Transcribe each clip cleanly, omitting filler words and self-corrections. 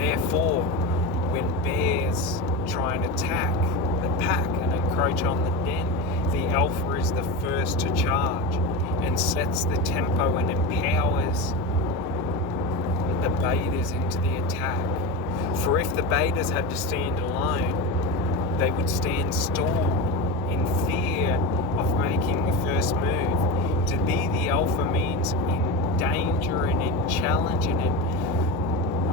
Therefore, when bears try and attack the pack and encroach on the den, the alpha is the first to charge and sets the tempo and empowers the betas into the attack. For if the betas had to stand alone, they would stand stall in fear of making the first move. To be the alpha means in danger and in challenge and in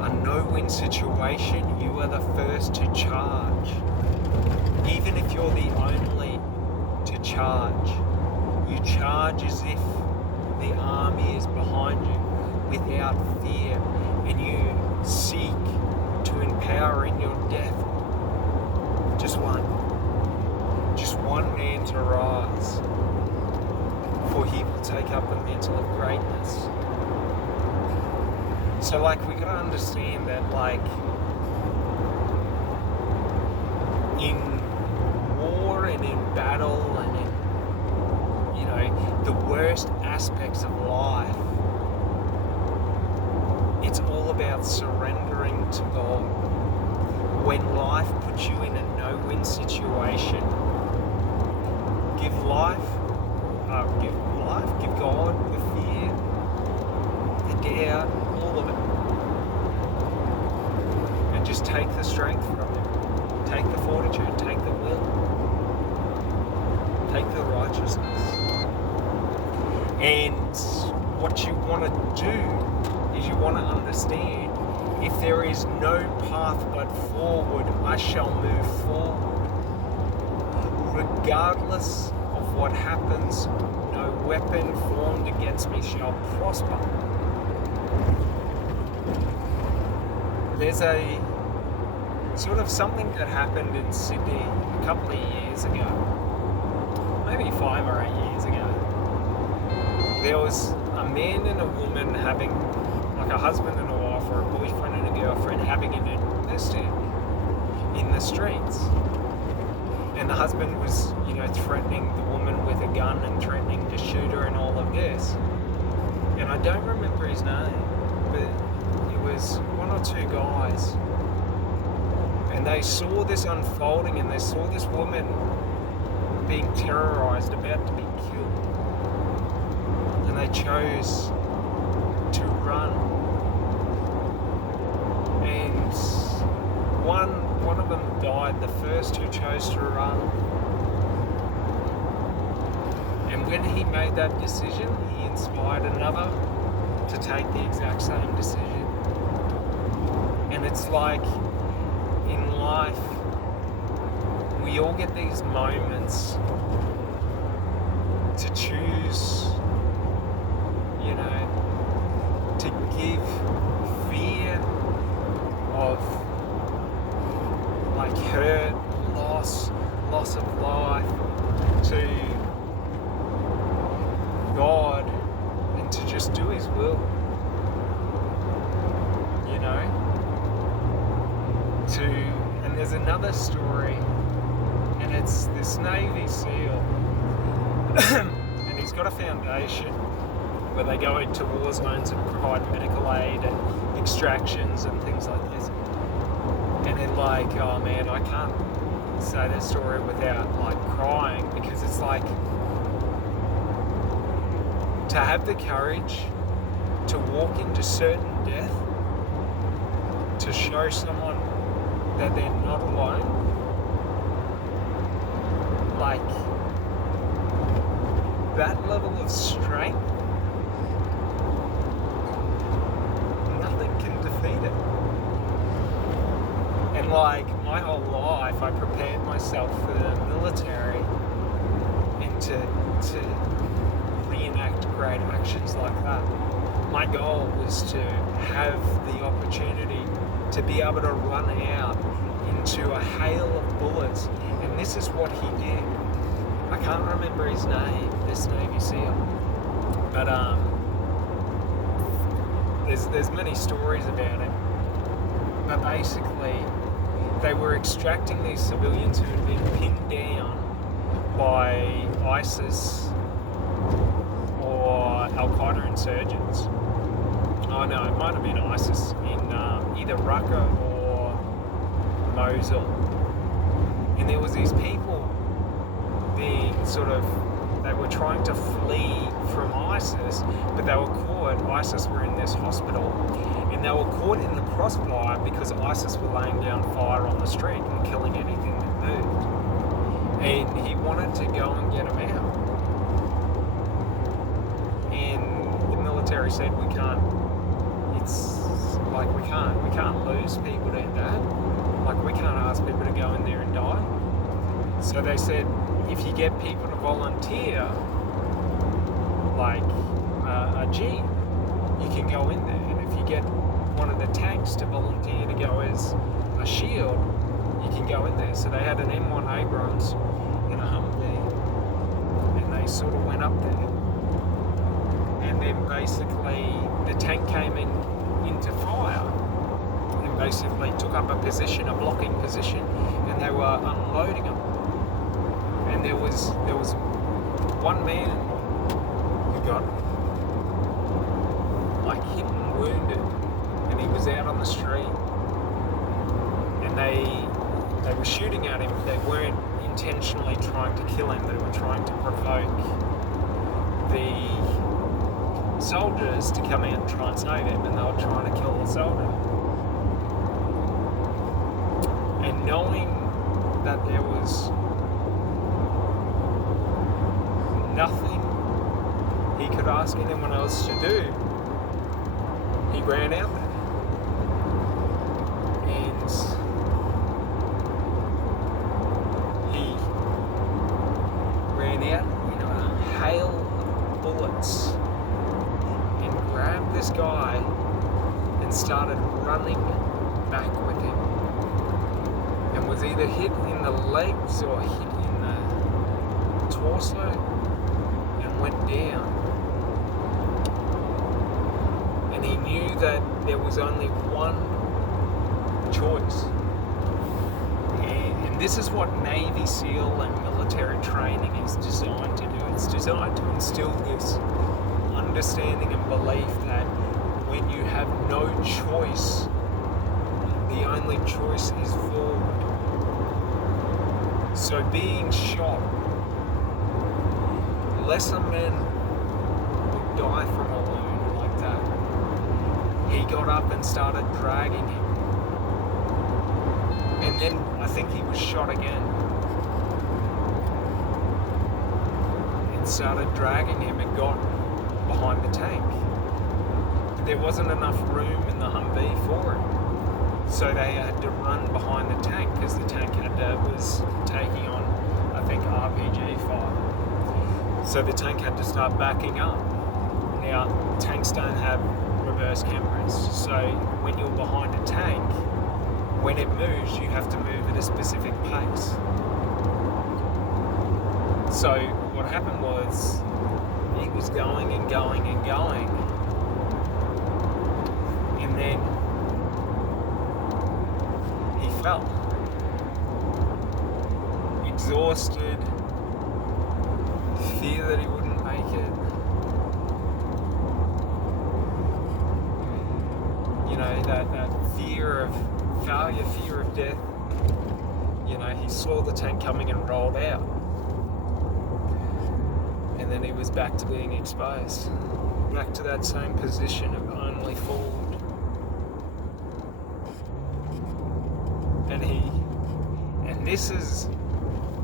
a no-win situation, you are the first to charge. Even if you're the only to charge, you charge as if the army is behind you without fear, and you seek to empower in your death just one man to rise, for he will take up the mantle of greatness. So we gotta understand that in war and in battle and in the worst aspects of life, it's all about surrendering to God. When life puts you in a no-win situation, give God the fear, the doubt, all of it, and just take the strength from Him, take the fortitude, take the will, take the righteousness. And what you want to do is you want to understand, if there is no path but forward, I shall move forward. Regardless of what happens, no weapon formed against me shall prosper. There's a sort of something that happened in Sydney a couple of years ago, maybe 5 or 8 years ago. There was a man and a woman having, a husband and a wife, or a boyfriend and a girlfriend, having an investing in the streets. And the husband was, threatening the woman with a gun and threatening to shoot her and all of this. And I don't remember his name, but it was one or two guys. And they saw this unfolding, and they saw this woman being terrorized, about to be killed. And they chose to run. And one of them died, the first who chose to run. And when he made that decision, he inspired another to take the exact same decision. And it's like in life, we all get these moments to choose, to give fear of hurt, loss of life to God, and to just do His will, and there's another story, and it's this Navy SEAL, and he's got a foundation where they go into war zones and provide medical aid and extractions and things like this. And they're like, oh man, I can't say that story without crying, because it's to have the courage to walk into certain death, to show someone that they're not alone, that level of strength, nothing can defeat it. And my whole life, I prepared myself for the military and to reenact great actions like that. My goal was to have the opportunity to be able to run out into a hail of bullets, and this is what he did. I can't remember his name, this Navy SEAL, but there's many stories about it. But basically, they were extracting these civilians who had been pinned down by ISIS or Al-Qaeda insurgents. Oh no, it might have been ISIS in either Raqqa or Mosul. And there was these people being they were trying to flee from ISIS, but they were caught. ISIS were in this hospital, and they were caught in the crossfire because ISIS were laying down fire on the street and killing anything that moved. And he wanted to go and get them out. And the military said, we can't lose people to that. Like, we can't ask people to go in there and die. So they said, if you get people to volunteer, like a Jeep, you can go in there. And if you get one of the tanks to volunteer to go as a shield, you can go in there. So they had an M1 Abrams and a Humvee, and they sort of went up there. And then basically the tank came into fire and basically took up a blocking position, and they were unloading them. And there was one man who got like hit and wounded, and he was out on the street, and they were shooting at him. They weren't intentionally trying to kill him. They were trying to provoke the soldiers to come out and try and save him, and they were trying to kill the soldier. And knowing that there was nothing he could ask anyone else to do, he ran out there. And he ran out in a hail of bullets and grabbed this guy and started running back with him, and was either hit in the legs or hit in the torso, went down. And he knew that there was only one choice. And this is what Navy SEAL and military training is designed to do. It's designed to instill this understanding and belief that when you have no choice, the only choice is forward. So being shot, lesser men would die from a wound like that. He got up and started dragging him. And then I think he was shot again. And started dragging him and got behind the tank. But there wasn't enough room in the Humvee for him. So they had to run behind the tank because the tank was taking on, I think, RPG fire. So the tank had to start backing up. Now, tanks don't have reverse cameras, so when you're behind a tank, when it moves, you have to move at a specific pace. So what happened was, he was going and going and going, and then he fell. Exhausted, fear that he wouldn't make it. You know, that fear of failure, fear of death. You know, he saw the tank coming and rolled out. And then he was back to being exposed. Back to that same position of only forward. And this is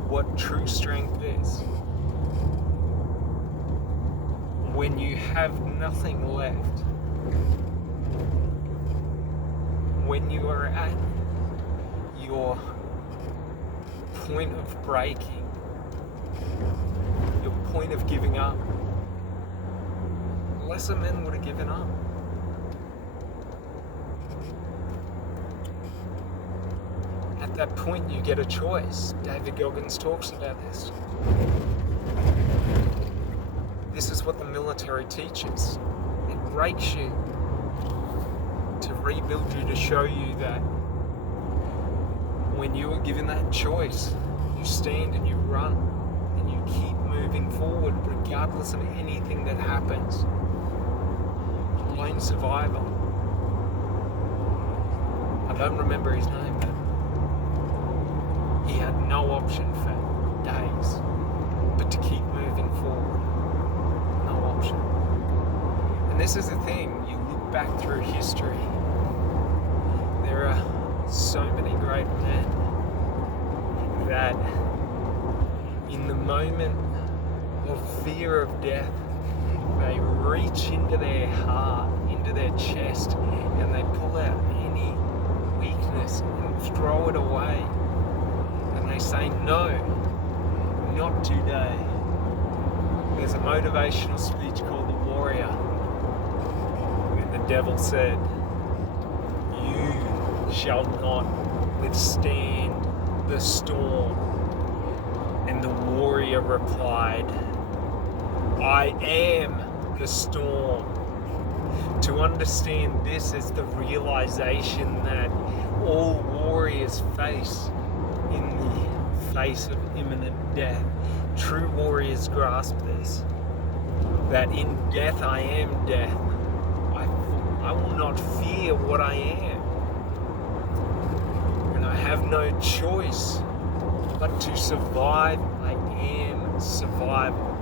what true strength is. When you have nothing left, when you are at your point of breaking, your point of giving up, lesser men would have given up. At that point, you get a choice. David Goggins talks about this. This is what the military teaches. It breaks you to rebuild you, to show you that when you are given that choice, you stand and you run and you keep moving forward regardless of anything that happens. Lone survivor. don't remember his name, but he had no option for days but to keep moving forward. No option. And this is the thing, you look back through history, there are so many great men that in the moment of fear of death, they reach into their heart, into their chest, and they pull out any weakness and throw it away. And they say, no, not today. There's a motivational speech called The Warrior, when the devil said, you shall not withstand the storm. And the warrior replied, I am the storm. To understand this is the realization that all warriors face in the face of imminent death. True warriors grasp this, that in death I am death. I will not fear what I am. And I have no choice but to survive. I am survival.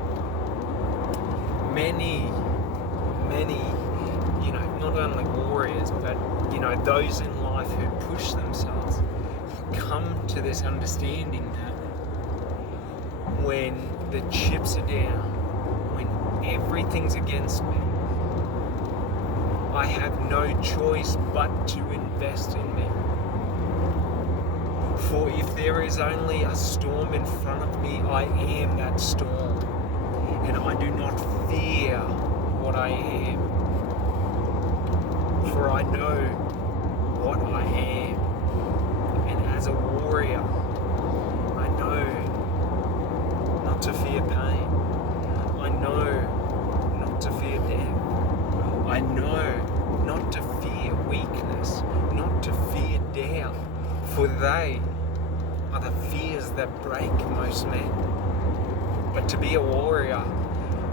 Many, not only warriors, but, those in life who push themselves come to this understanding that when the chips are down, when everything's against me, I have no choice but to invest in me. For if there is only a storm in front of me, I am that storm. And I do not fear what I am. For I know what I am. And as a warrior, I know not to fear pain. I know not to fear death. I know not to fear weakness, not to fear doubt. For they are the fears that break most men. But to be a warrior,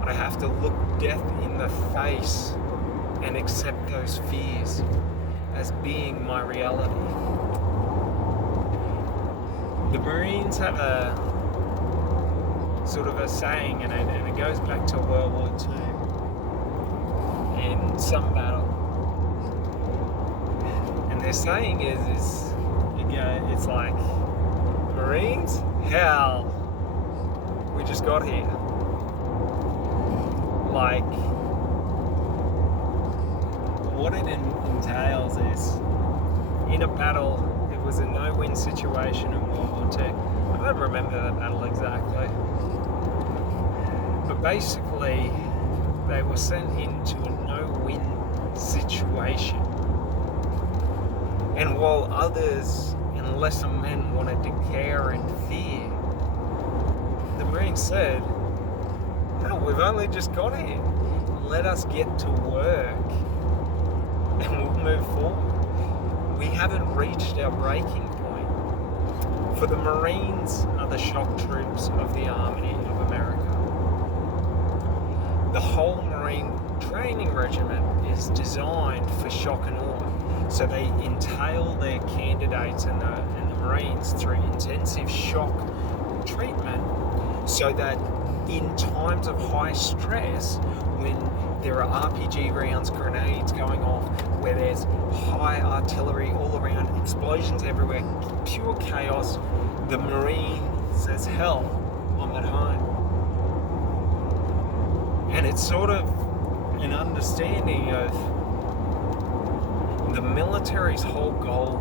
I have to look death in the face and accept those fears as being my reality. The Marines have a sort of a saying, and it goes back to World War II in some battle. And their saying is it's like, Marines, hell, we just got here. Like, what it entails is, in a battle, it was a no-win situation in World War II. I don't remember the battle exactly. But basically, they were sent into a no-win situation. And while others and lesser men wanted to care and fear, the Marines said, no, we've only just got here. Let us get to work and we'll move forward. We haven't reached our breaking point. For the Marines are the shock troops of the Army of America. The whole Marine training regiment is designed for shock and awe. So they entail their candidates and the Marines through intensive shock treatment, so that in times of high stress, when there are RPG rounds, grenades going off, where there's high artillery all around, explosions everywhere, pure chaos, the Marine says, hell, I'm at home. And it's sort of an understanding of the military's whole goal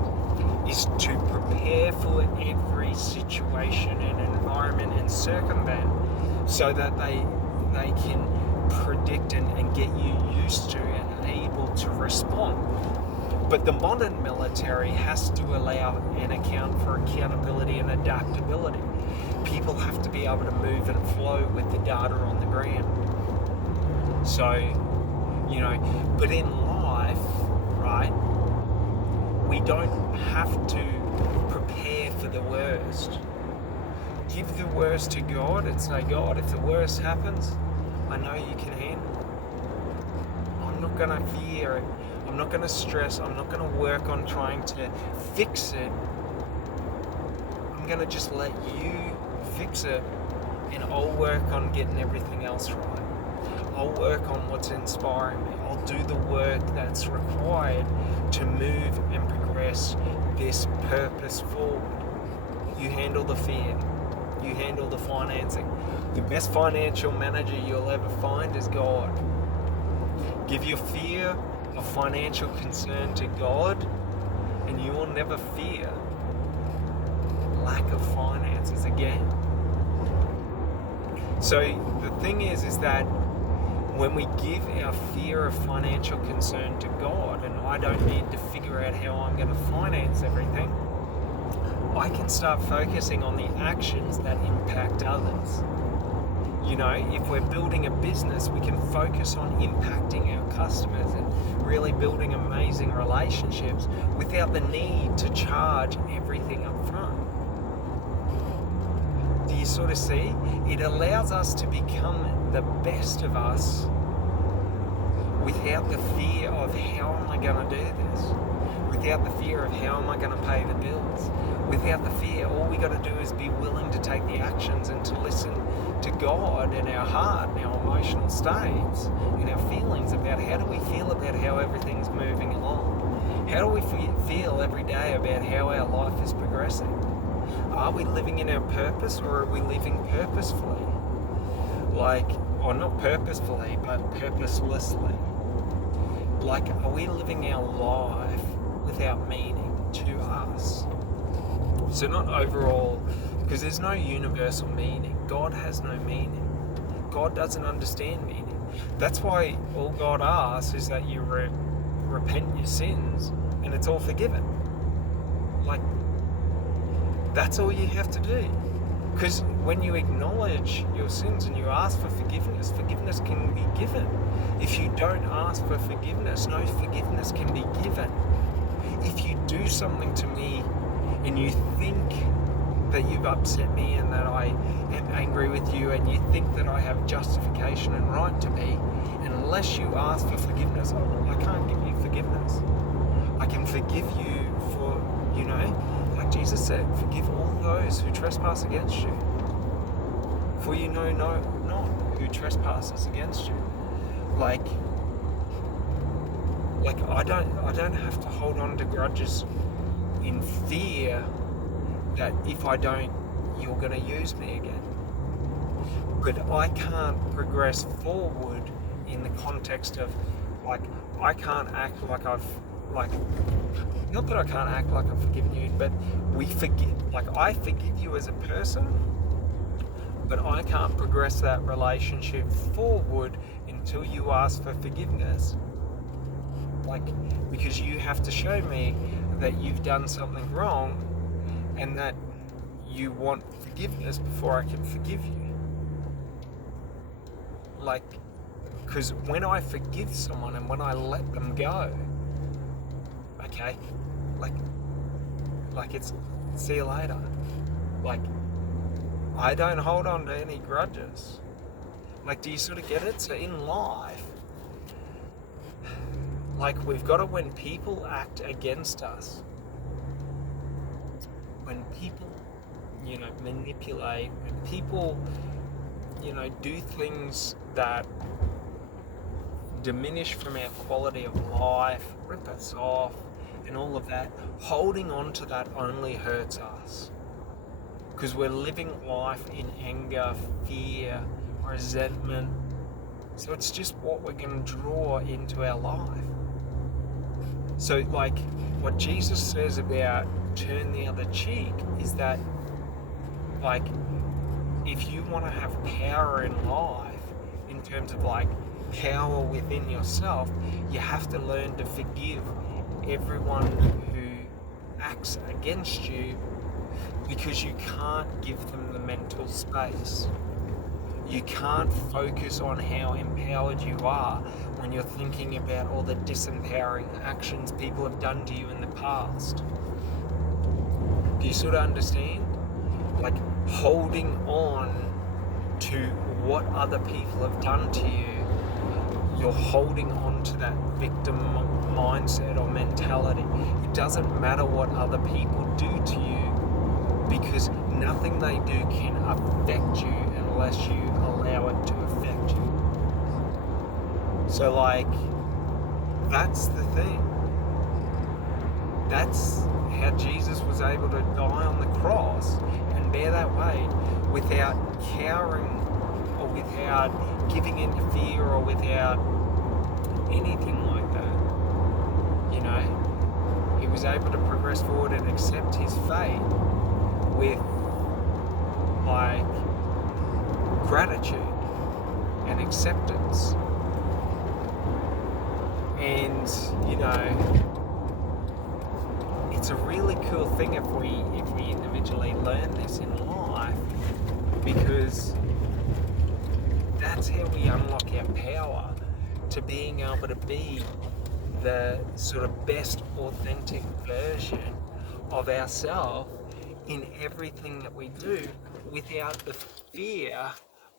is to prepare for every situation and environment and circumvent, so that they can predict and get you used to and able to respond. But the modern military has to allow and account for accountability and adaptability. People have to be able to move and flow with the data on the ground. So, but in life, right, we don't have to prepare for the worst. Give the worst to God and say, God, if the worst happens, I know you can handle it. I'm not going to fear it. I'm not going to stress. I'm not going to work on trying to fix it. I'm going to just let you fix it, and I'll work on getting everything else right. I'll work on what's inspiring me. I'll do the work that's required to move and progress this purpose forward. You handle the fear. You handle the financing. The best financial manager you'll ever find is God. Give your fear of financial concern to God, and you will never fear lack of finances again. So the thing is that when we give our fear of financial concern to God, and I don't need to figure out how I'm going to finance everything, I can start focusing on the actions that impact others. You know, if we're building a business, we can focus on impacting our customers and really building amazing relationships without the need to charge everything up front. Do you sort of see? It allows us to become the best of us without the fear of how am I going to do this? Without the fear of how am I going to pay the bills? Without the fear, all we got to do is be willing to take the actions and to listen to God in our heart, in our emotional states, in our feelings about how do we feel about how everything's moving along? How do we feel every day about how our life is progressing? Are we living in our purpose, or are we living purposefully? Or not purposefully, but purposelessly. Are we living our life without meaning to us? So not overall, because there's no universal meaning. God has no meaning. God doesn't understand meaning. That's why all God asks is that you repent your sins, and it's all forgiven. That's all you have to do. Because when you acknowledge your sins and you ask for forgiveness, forgiveness can be given. If you don't ask for forgiveness, no forgiveness can be given. If you do something to me and you think that you've upset me and that I am angry with you and you think that I have justification and right to be, unless you ask for forgiveness, I can't give you forgiveness. I can forgive you for, like Jesus said, forgive all those who trespass against you. For you know not who trespasses against you. I don't have to hold on to grudges in fear that if I don't, you're going to use me again. But I can't progress forward in the context of, I can't act like not that I can't act like I've forgiven you, but I forgive you as a person, but I can't progress that relationship forward until you ask for forgiveness. Because you have to show me that you've done something wrong and that you want forgiveness before I can forgive you. Because when I forgive someone and when I let them go, okay, it's see you later. I don't hold on to any grudges. Do you sort of get it? So in life, we've got to, when people act against us, when people, manipulate, when people, do things that diminish from our quality of life, rip us off, and all of that, holding on to that only hurts us. Because we're living life in anger, fear, resentment. So it's just what we're going to draw into our life. So what Jesus says about turn the other cheek is that if you want to have power in life, in terms of power within yourself, you have to learn to forgive everyone who acts against you, because you can't give them the mental space. You can't focus on how empowered you are when you're thinking about all the disempowering actions people have done to you in the past. Do you sort of understand? Holding on to what other people have done to you, you're holding on to that victim mindset or mentality. It doesn't matter what other people do to you, because nothing they do can affect you unless you allow it to affect you. So, like, that's the thing. That's how Jesus was able to die on the cross and bear that weight without cowering or without giving in to fear or without anything like that. You know, he was able to progress forward and accept his fate with, like, gratitude and acceptance. And, you know, it's a really cool thing if we individually learn this in life, because that's how we unlock our power to being able to be the sort of best authentic version of ourselves in everything that we do, without the fear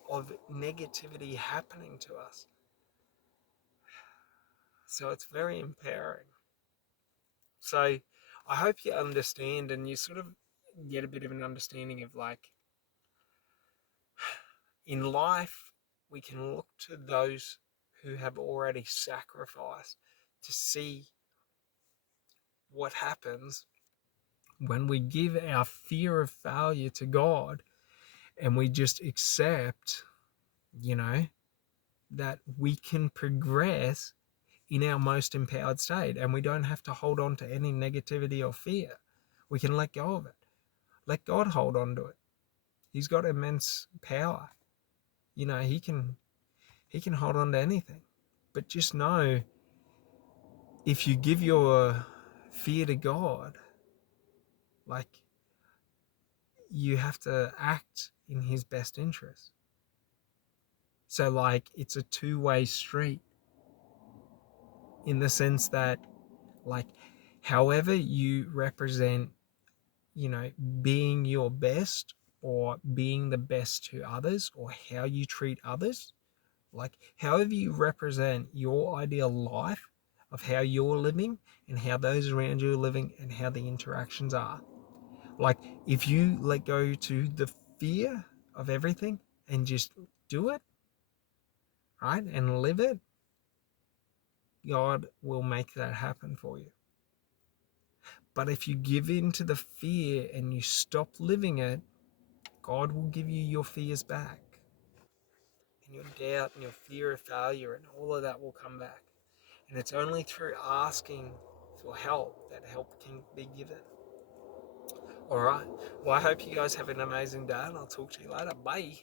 of negativity happening to us. So it's very empowering. So I hope you understand and you sort of get a bit of an understanding of, like, in life, we can look to those who have already sacrificed to see what happens when we give our fear of failure to God and we just accept, you know, that we can progress in our most empowered state and we don't have to hold on to any negativity or fear. We can let go of it. Let God hold on to it. He's got immense power. You know, he can hold on to anything. But just know, if you give your fear to God, like, you have to act in his best interest. So, like, it's a two-way street, in the sense that, like, however you represent, you know, being your best or being the best to others, or how you treat others, like, however you represent your ideal life of how you're living and how those around you are living and how the interactions are. Like, if you let go to the fear of everything and just do it, right, and live it, God will make that happen for you. But if you give in to the fear and you stop living it, God will give you your fears back. And your doubt and your fear of failure and all of that will come back. And it's only through asking for help that help can be given. All right. Well, I hope you guys have an amazing day, and I'll talk to you later. Bye.